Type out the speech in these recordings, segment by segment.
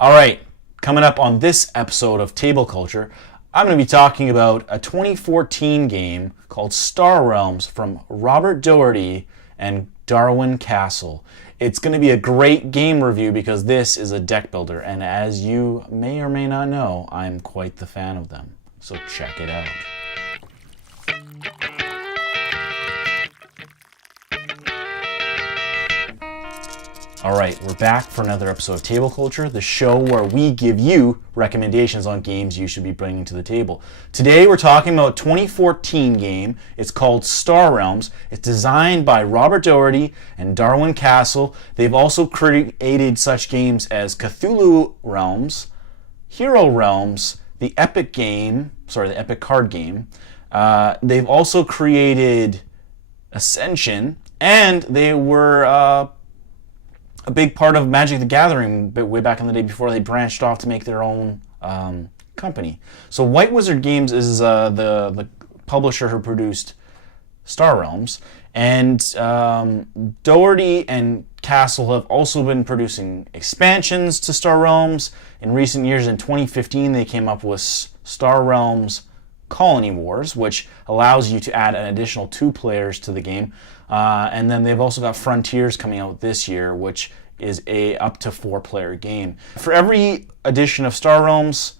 All right, coming up on this episode of Table Culture, I'm going to be talking about a 2014 game called Star Realms from Robert Doherty and Darwin Castle. It's going to be a great game review because this is a deck builder, and as you may or may not know, I'm quite the fan of them. So check it out. Alright, we're back for another episode of Table Culture, the show where we give you recommendations on games you should be bringing to the table. Today we're talking about a 2014 game. It's called Star Realms. It's designed by Robert Doherty and Darwin Castle. They've also created such games as Cthulhu Realms, Hero Realms, the Epic card game. They've also created Ascension, and they were a big part of Magic the Gathering way back in the day before they branched off to make their own company. So White Wizard Games is the publisher who produced Star Realms, and Doherty and Castle have also been producing expansions to Star Realms. In recent years, in 2015, they came up with Star Realms Colony Wars, which allows you to add an additional 2 players to the game. And then they've also got Frontiers coming out this year, which is a up to 4-player game. For every edition of Star Realms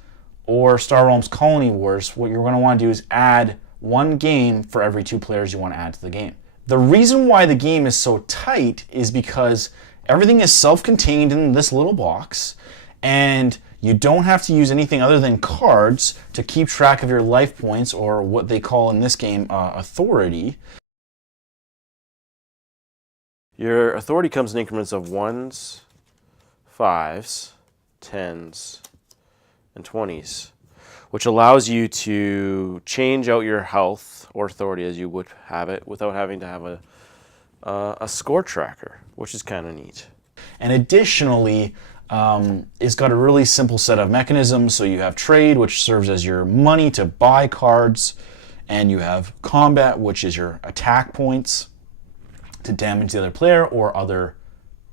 or Star Realms Colony Wars, what you're going to want to do is add 1 game for every 2 players you want to add to the game. The reason why the game is so tight is because everything is self-contained in this little box, and you don't have to use anything other than cards to keep track of your life points, or what they call in this game authority. Your authority comes in increments of 1s, 5s, 10s, and 20s, which allows you to change out your health or authority as you would have it without having to have a score tracker, which is kind of neat. And additionally, it's got a really simple set of mechanisms. So you have trade, which serves as your money to buy cards, and you have combat, which is your attack points to damage the other player or other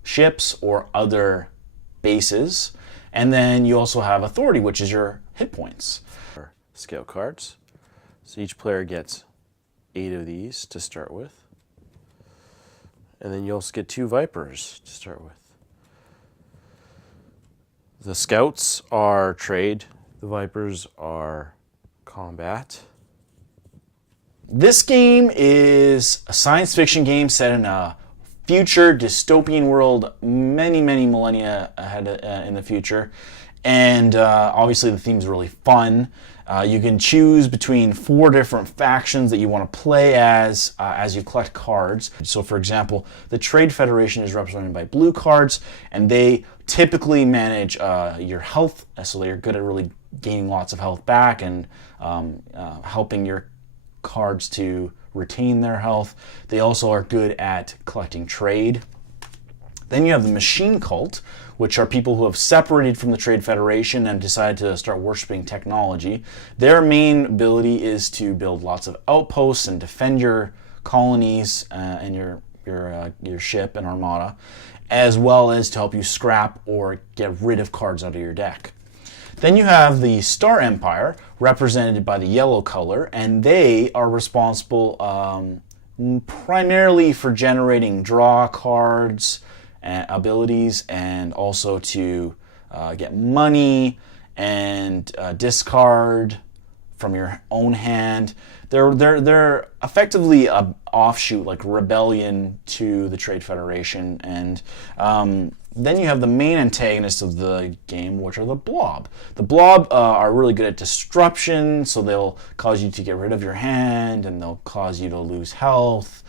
ships or other bases. And then you also have authority, which is your hit points. Scale cards. So each player gets 8 of these to start with. And then you also get 2 Vipers to start with. The Scouts are trade. The Vipers are combat. This game is a science fiction game set in a future dystopian world many millennia ahead in the future. And obviously the theme's really fun. You can choose between 4 different factions that you want to play as you collect cards. So for example, the Trade Federation is represented by blue cards, and they typically manage your health, so they're good at really gaining lots of health back and helping your cards to retain their health. They also are good at collecting trade. Then you have the Machine Cult, which are people who have separated from the Trade Federation and decided to start worshiping technology. Their main ability is to build lots of outposts and defend your colonies and your ship and armada, as well as to help you scrap or get rid of cards out of your deck. Then you have the Star Empire, represented by the yellow color, and they are responsible primarily for generating draw cards, abilities, and also to get money and discard from your own hand. They're effectively an offshoot, like rebellion to the Trade Federation. And then you have the main antagonists of the game, which are the Blob. The Blob are really good at disruption, so they'll cause you to get rid of your hand, and they'll cause you to lose health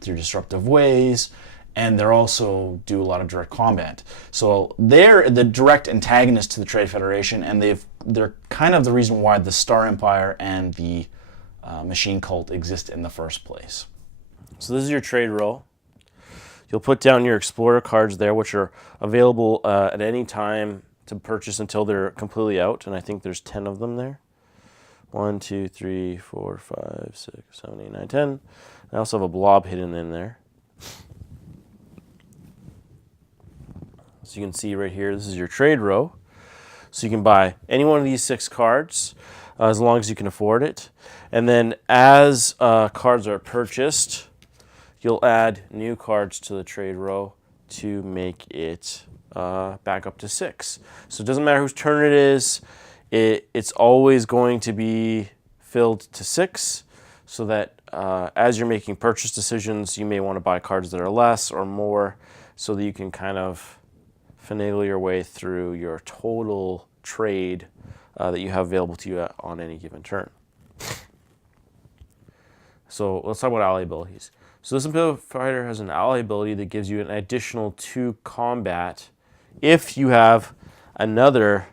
through disruptive ways. And they're also do a lot of direct combat. So they're the direct antagonist to the Trade Federation, and they're kind of the reason why the Star Empire and the Machine Cult exist in the first place. So this is your trade roll. You'll put down your Explorer cards there, which are available at any time to purchase until they're completely out, and I think there's 10 of them there. 1, 2, 3, 4, 5, 6, 7, 8, 9, 10. I also have a blob hidden in there. So you can see right here, this is your trade row. So you can buy any one of these 6 cards as long as you can afford it. And then as cards are purchased, you'll add new cards to the trade row to make it back up to 6. So it doesn't matter whose turn it is, it's always going to be filled to 6, so that as you're making purchase decisions, you may want to buy cards that are less or more, so that you can kind of finagle your way through your total trade that you have available to you on any given turn. So let's talk about ally abilities. So this Imperial Fighter has an ally ability that gives you an additional 2 combat if you have another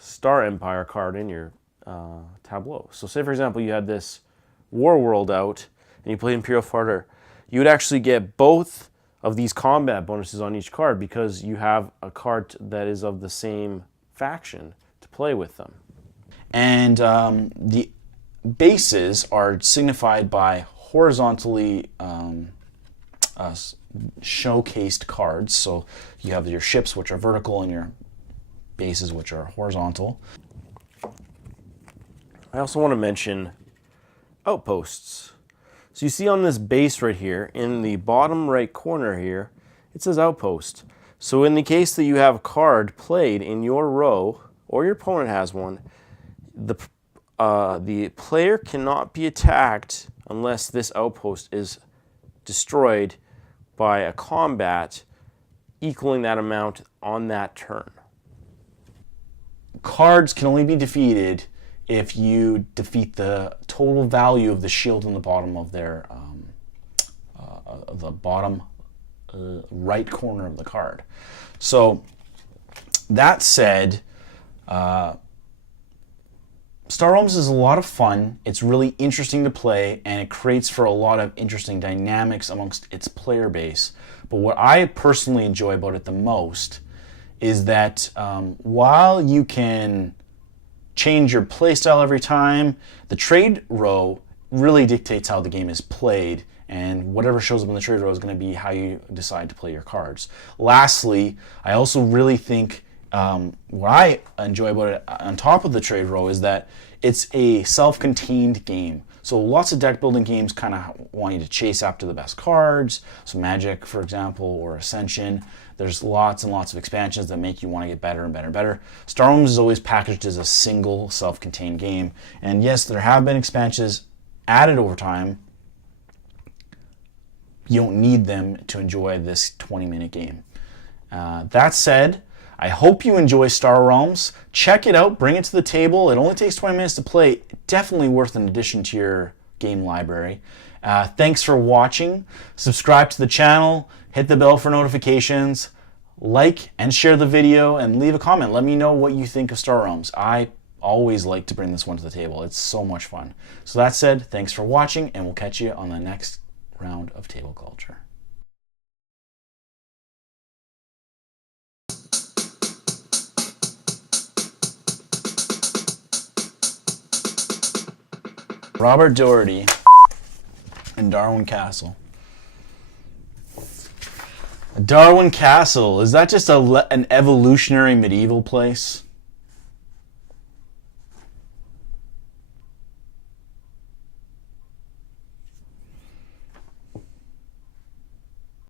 Star Empire card in your tableau. So say, for example, you had this War World out and you play Imperial Fighter. You would actually get both of these combat bonuses on each card because you have a card that is of the same faction to play with them. And the bases are signified by horizontally showcased cards. So you have your ships, which are vertical, and your bases, which are horizontal. I also want to mention outposts. So you see on this base right here, in the bottom right corner here, it says outpost. So in the case that you have a card played in your row, or your opponent has one, the player cannot be attacked unless this outpost is destroyed by a combat equaling that amount on that turn. Cards can only be defeated if you defeat the total value of the shield in the bottom of their right corner of the card. So that said, Star Realms is a lot of fun. It's really interesting to play, and it creates for a lot of interesting dynamics amongst its player base. But what I personally enjoy about it the most is that while you can change your playstyle every time, the trade row really dictates how the game is played, and whatever shows up in the trade row is going to be how you decide to play your cards. Lastly, I also really think what I enjoy about it on top of the trade row is that it's a self-contained game. So lots of deck building games kind of want you to chase after the best cards. So Magic, for example, or Ascension. There's lots and lots of expansions that make you want to get better and better and better. Star Realms is always packaged as a single self-contained game. And yes, there have been expansions added over time. You don't need them to enjoy this 20-minute game. That said, I hope you enjoy Star Realms. Check it out, bring it to the table. It only takes 20 minutes to play. Definitely worth an addition to your game library. Thanks for watching. Subscribe to the channel, hit the bell for notifications, like and share the video, and leave a comment. Let me know what you think of Star Realms. I always like to bring this one to the table. It's so much fun. So that said, thanks for watching, and we'll catch you on the next round of Table Culture. Robert Doherty and Darwin Castle. Darwin Castle, is that just an evolutionary medieval place?